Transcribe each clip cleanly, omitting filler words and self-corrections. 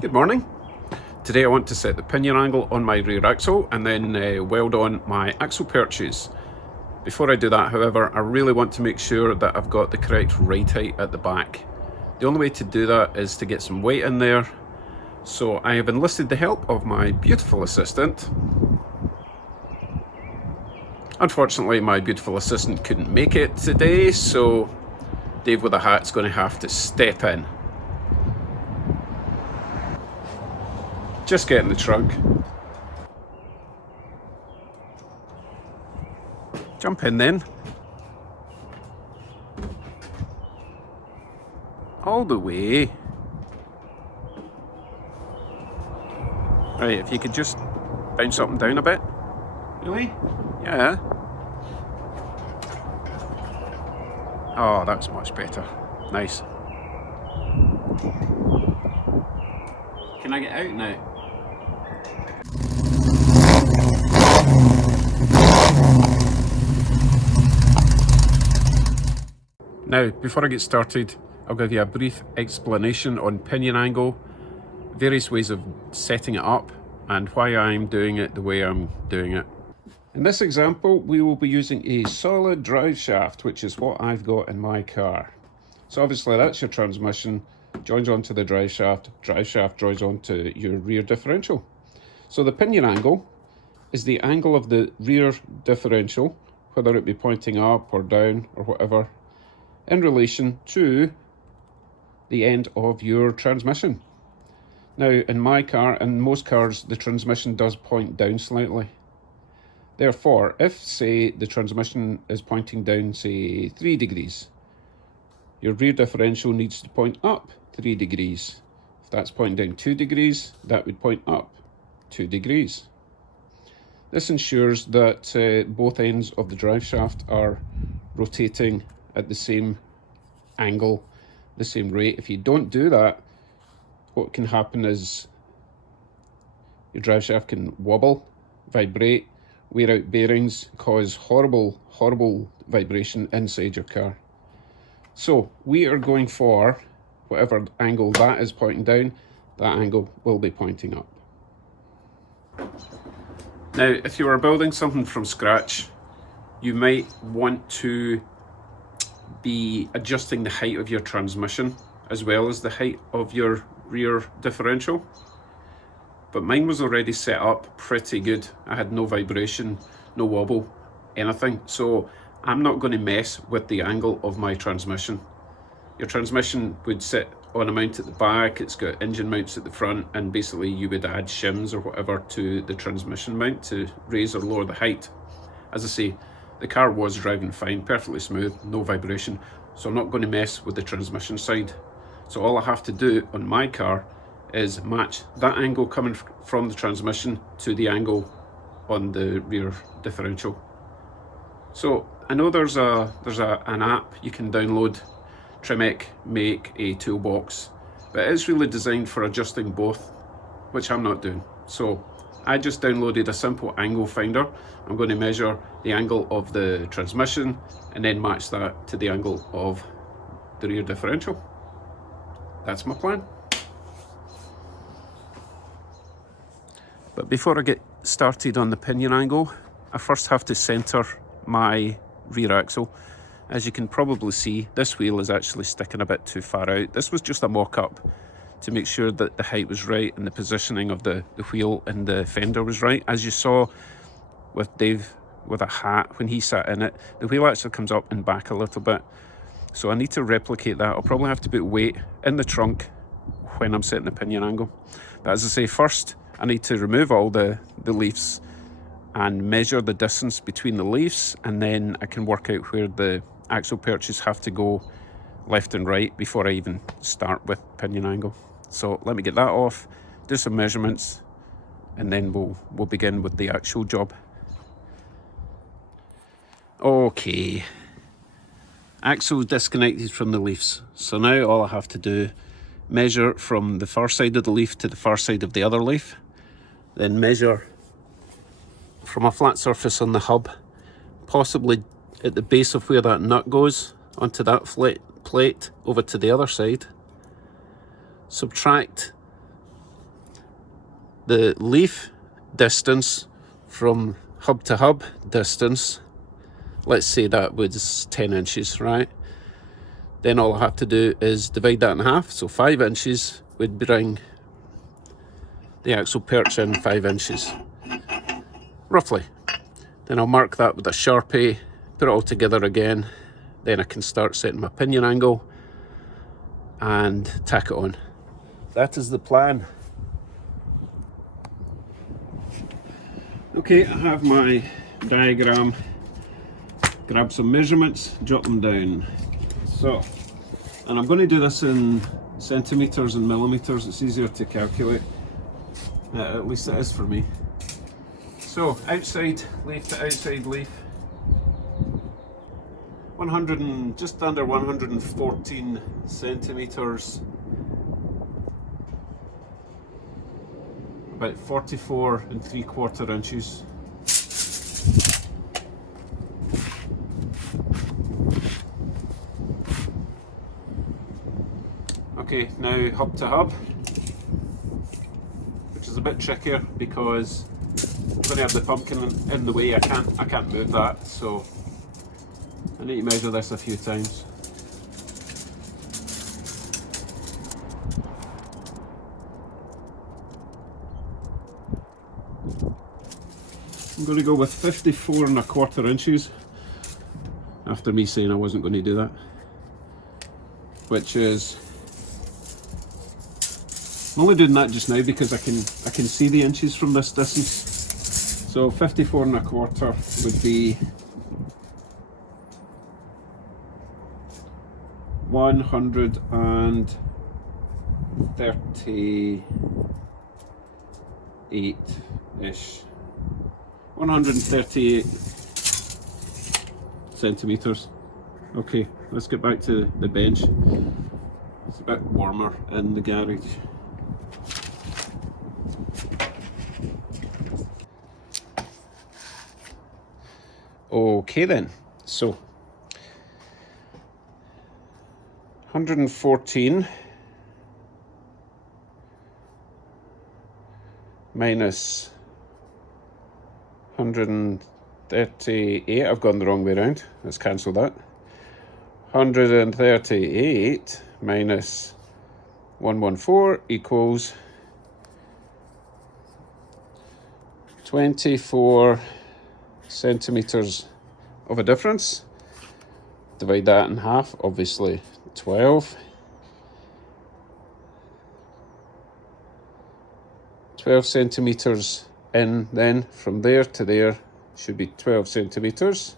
Good morning. Today I want to set the pinion angle on my rear axle and then weld on my axle perches. Before I do that, however, I really want to make sure that I've got the correct ride height at the back. The only way to do that is to get some weight in there. So I have enlisted the help of my beautiful assistant. Unfortunately, my beautiful assistant couldn't make it today, so Dave with a hat's going to have to step in. Just get in the trunk. Jump in then. All the way. Right, if you could just bounce up and down a bit. Really? Yeah. Oh, that's much better. Nice. Can I get out now? Now, before I get started, I'll give you a brief explanation on pinion angle, various ways of setting it up, and why I'm doing it the way I'm doing it. In this example, we will be using a solid drive shaft, which is what I've got in my car. So obviously that's your transmission, joins onto the drive shaft joins onto your rear differential. So the pinion angle is the angle of the rear differential, whether it be pointing up or down or whatever, in relation to the end of your transmission. Now, in my car and most cars, the transmission does point down slightly. Therefore, if, say, the transmission is pointing down, say, 3 degrees, your rear differential needs to point up 3 degrees. If that's pointing down 2 degrees, that would point up 2 degrees. This ensures that both ends of the drive shaft are rotating at the same angle, the same rate. If you don't do that, what can happen is your drive shaft can wobble, vibrate, wear out bearings, cause horrible vibration inside your car. So we are going for whatever angle that is pointing down, that angle will be pointing up. Now, if you are building something from scratch, you might want to be adjusting the height of your transmission as well as the height of your rear differential. But mine was already set up pretty good. I had no vibration, no wobble, anything. So I'm not going to mess with the angle of my transmission. Your transmission would sit on a mount at the back, it's got engine mounts at the front, and basically you would add shims or whatever to the transmission mount to raise or lower the height. As I say, the car was driving fine, perfectly smooth, no vibration, so I'm not going to mess with the transmission side. So all I have to do on my car is match that angle coming from the transmission to the angle on the rear differential. So I know there's an app you can download, Trimec Make a Toolbox, but it is really designed for adjusting both, which I'm not doing. So I just downloaded a simple angle finder. I'm going to measure the angle of the transmission and then match that to the angle of the rear differential. That's my plan. But before I get started on the pinion angle, I first have to center my rear axle. As you can probably see, this wheel is actually sticking a bit too far out. This was just a mock-up to make sure that the height was right and the positioning of the wheel and the fender was right. As you saw with Dave with a hat, when he sat in it, the wheel actually comes up and back a little bit. So I need to replicate that. I'll probably have to put weight in the trunk when I'm setting the pinion angle. But as I say, first I need to remove all the leaves and measure the distance between the leaves, and then I can work out where the axle perches have to go left and right before I even start with pinion angle. So let me get that off, do some measurements, and then we'll begin with the actual job. Okay, axle disconnected from the leaves. So now all I have to do, measure from the far side of the leaf to the far side of the other leaf, then measure from a flat surface on the hub, possibly at the base of where that nut goes, onto that flat plate over to the other side, subtract the leaf distance from hub to hub distance, let's say that was 10 inches, right? Then all I have to do is divide that in half, so 5 inches would bring the axle perch in 5 inches, roughly. Then I'll mark that with a Sharpie, put it all together again, then I can start setting my pinion angle and tack it on. That is the plan. Okay, I have my diagram, grab some measurements, jot them down. So, and I'm going to do this in centimetres and millimetres, it's easier to calculate, at least it is for me. So, outside leaf to outside leaf, 100 and just under 114 centimetres, about 44 3/4 inches. Okay, now hub to hub, which is a bit trickier because I'm going to have the pumpkin in the way. I can't move that, so I need to measure this a few times. I'm going to go with 54 1/4 inches, after me saying I wasn't going to do that, which is, I'm only doing that just now because I can see the inches from this distance. So 54 1/4 would be 138-ish. 138 centimetres. Okay, let's get back to the bench. It's a bit warmer in the garage. Okay then, so 114 minus 138, I've gone the wrong way around, let's cancel that. 138 minus 114 equals 24 centimetres of a difference. Divide that in half, obviously 12. 12 centimetres in, then from there to there should be 12 centimetres,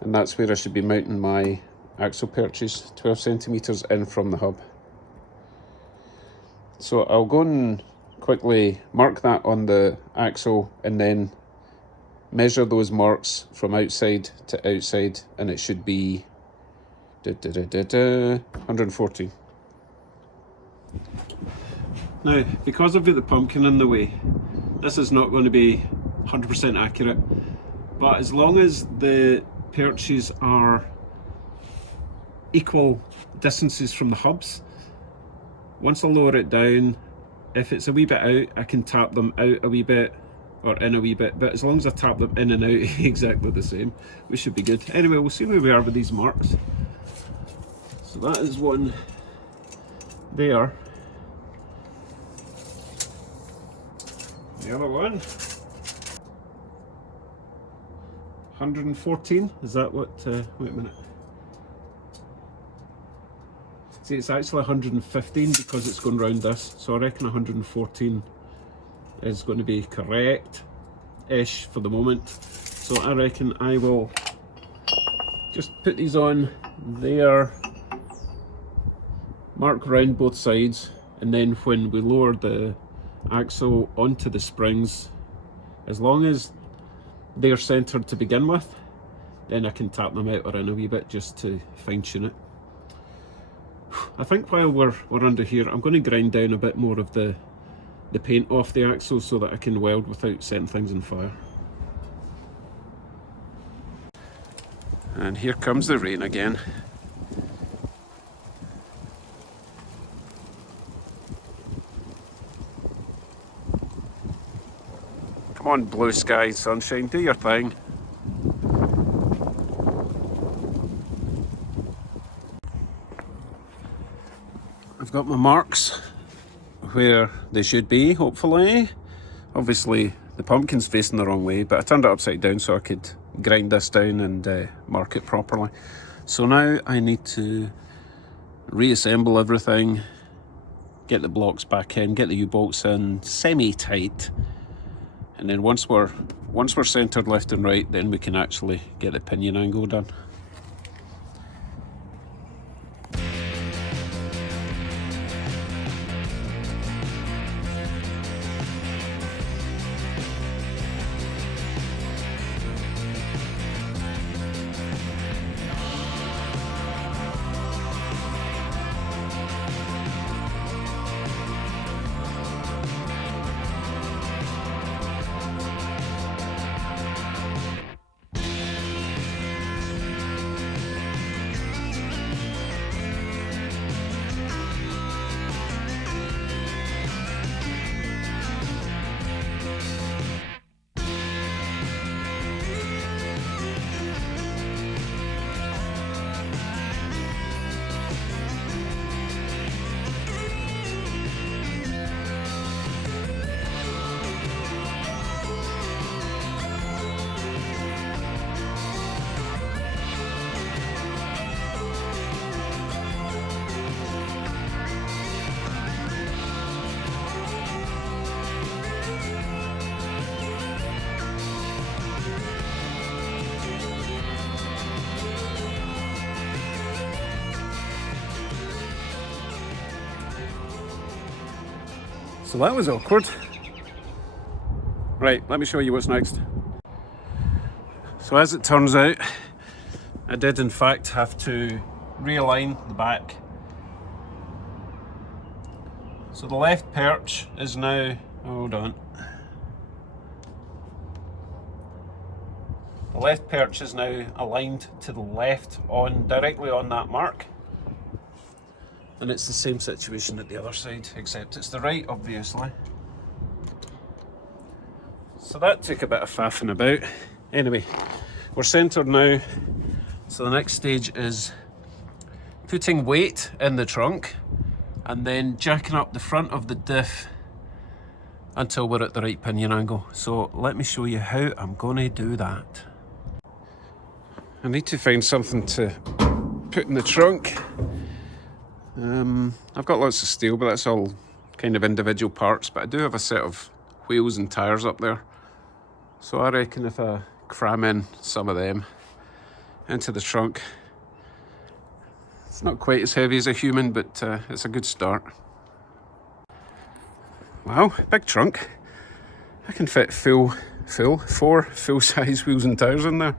and that's where I should be mounting my axle perches, 12 centimetres in from the hub. So I'll go and quickly mark that on the axle and then measure those marks from outside to outside, and it should be 114. Now, because I've got the pumpkin in the way, this is not going to be 100% accurate, but as long as the perches are equal distances from the hubs, once I lower it down, if it's a wee bit out, I can tap them out a wee bit or in a wee bit, but as long as I tap them in and out exactly the same, we should be good. Anyway, we'll see where we are with these marks. So that is one there. The other one, 114, is that what, wait a minute. See, it's actually 115 because it's going round this, so I reckon 114 is going to be correct-ish for the moment. So I reckon I will just put these on there, mark round both sides, and then when we lower the axle onto the springs, as long as they're centered to begin with, then I can tap them out or in a wee bit just to fine tune it. I think while we're under here, I'm going to grind down a bit more of the paint off the axle so that I can weld without setting things on fire. And here comes the rain again. Come on, blue sky, sunshine, do your thing. I've got my marks where they should be, hopefully. Obviously the pumpkin's facing the wrong way, but I turned it upside down so I could grind this down and mark it properly. So now I need to reassemble everything, get the blocks back in, get the U-bolts in semi-tight, and then once we're centered left and right, then we can actually get the pinion angle done. So that was awkward. Right, let me show you what's next. So as it turns out, I did in fact have to realign the back. So the left perch is now, hold on. The left perch is now aligned to the left directly on that mark. And it's the same situation at the other side, except it's the right, obviously. So that took a bit of faffing about. Anyway, we're centered now. So the next stage is putting weight in the trunk and then jacking up the front of the diff until we're at the right pinion angle. So let me show you how I'm gonna do that. I need to find something to put in the trunk. I've got lots of steel, but that's all kind of individual parts, but I do have a set of wheels and tyres up there. So I reckon if I cram in some of them into the trunk, it's not quite as heavy as a human, but it's a good start. Wow, big trunk. I can fit four full-size wheels and tyres in there.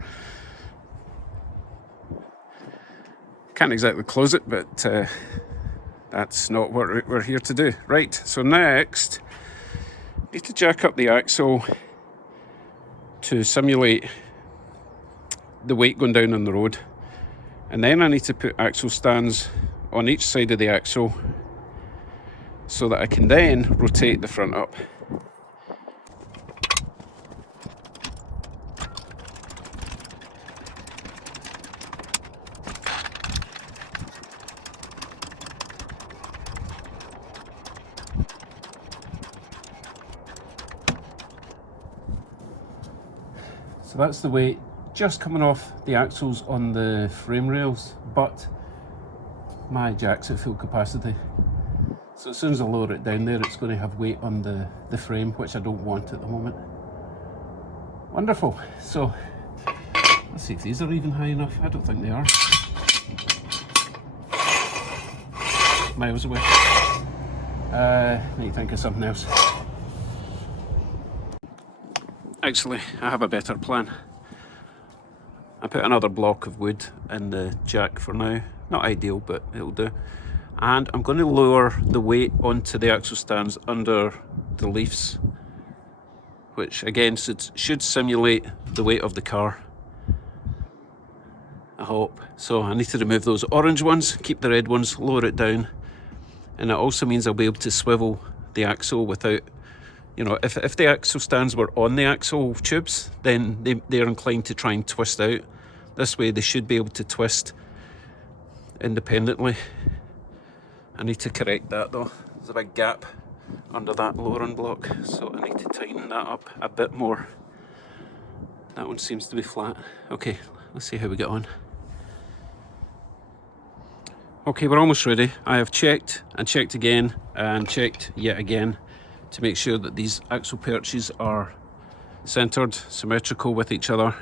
Can't exactly close it, but that's not what we're here to do. Right, so next, I need to jack up the axle to simulate the weight going down on the road. And then I need to put axle stands on each side of the axle so that I can then rotate the front up. So that's the weight just coming off the axles on the frame rails, but my jack's at full capacity. So as soon as I lower it down there, it's going to have weight on the frame, which I don't want at the moment. Wonderful. So let's see if these are even high enough. I don't think they are. Miles away. Need to think of something else. Actually, I have a better plan. I put another block of wood in the jack for now. Not ideal, but it'll do. And I'm going to lower the weight onto the axle stands under the leaves, which again should simulate the weight of the car. I hope. So I need to remove those orange ones, keep the red ones, lower it down. And it also means I'll be able to swivel the axle without you know, if the axle stands were on the axle tubes, then they're inclined to try and twist out. This way they should be able to twist independently. I need to correct that though. There's a big gap under that lowering block, so I need to tighten that up a bit more. That one seems to be flat. Okay, let's see how we get on. Okay, we're almost ready. I have checked and checked again and checked yet again to make sure that these axle perches are centered, symmetrical with each other.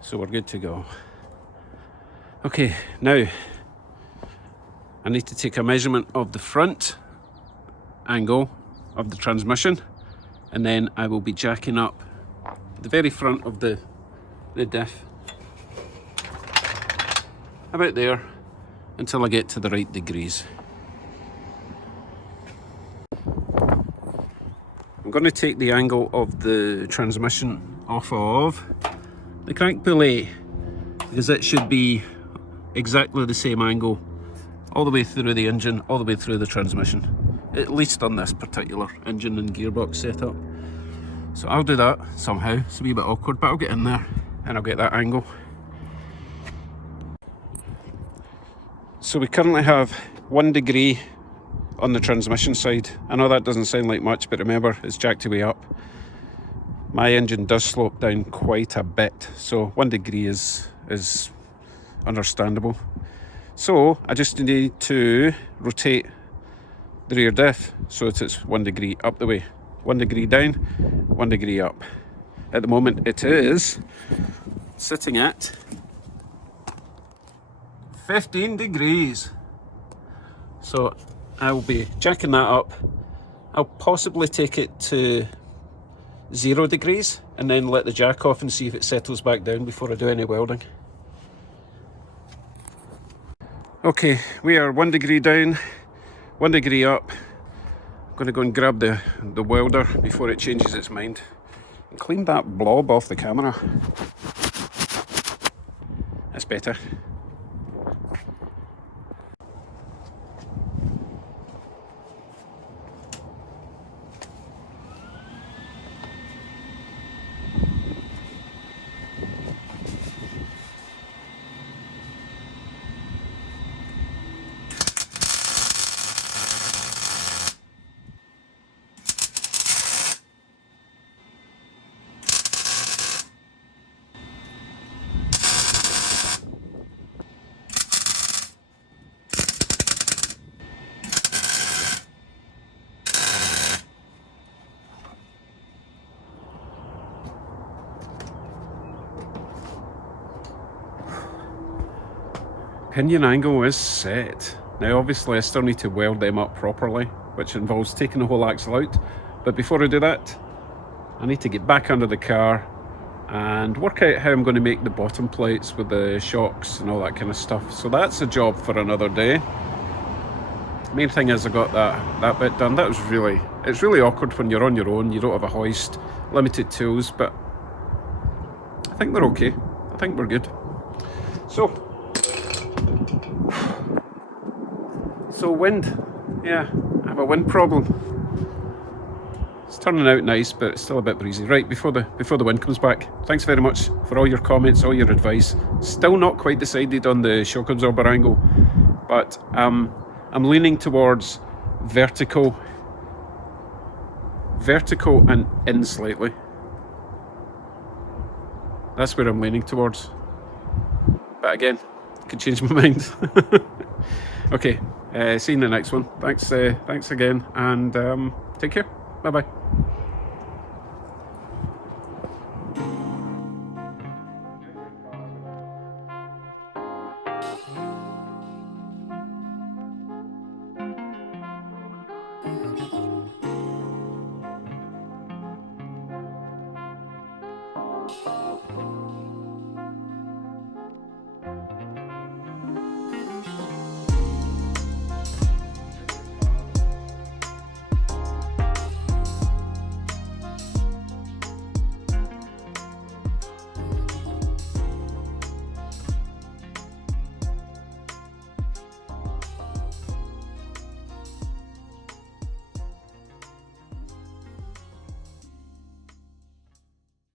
So we're good to go. Okay, now I need to take a measurement of the front angle of the transmission, and then I will be jacking up the very front of the diff about there until I get to the right degrees. I'm going to take the angle of the transmission off of the crank pulley, because it should be exactly the same angle all the way through the engine, all the way through the transmission, at least on this particular engine and gearbox setup. So I'll do that somehow. It's a wee bit awkward, but I'll get in there and I'll get that angle. So we currently have 1 degree on the transmission side. I know that doesn't sound like much, but remember, it's jacked way up. My engine does slope down quite a bit, so 1 degree is understandable. So I just need to rotate the rear diff so that it's 1 degree up the way. 1 degree down, 1 degree up. At the moment it is sitting at 15 degrees. So I will be jacking that up. I'll possibly take it to 0 degrees and then let the jack off and see if it settles back down before I do any welding. Okay, we are 1 degree down, 1 degree up. I'm going to go and grab the welder before it changes its mind and clean that blob off the camera. That's better. Pinion angle is set. Now obviously I still need to weld them up properly, which involves taking the whole axle out. But before I do that, I need to get back under the car and work out how I'm going to make the bottom plates with the shocks and all that kind of stuff. So that's a job for another day. Main thing is I got that bit done. It's really awkward when you're on your own, you don't have a hoist, limited tools, but I think we're okay. I think we're good. So wind, yeah, I have a wind problem. It's turning out nice, but it's still a bit breezy. Right, before the wind comes back, thanks very much for all your comments, all your advice. Still not quite decided on the shock absorber angle, but I'm leaning towards vertical and in slightly. That's where I'm leaning towards. But again, could change my mind. Okay, see you in the next one. Thanks again, and take care. Bye bye.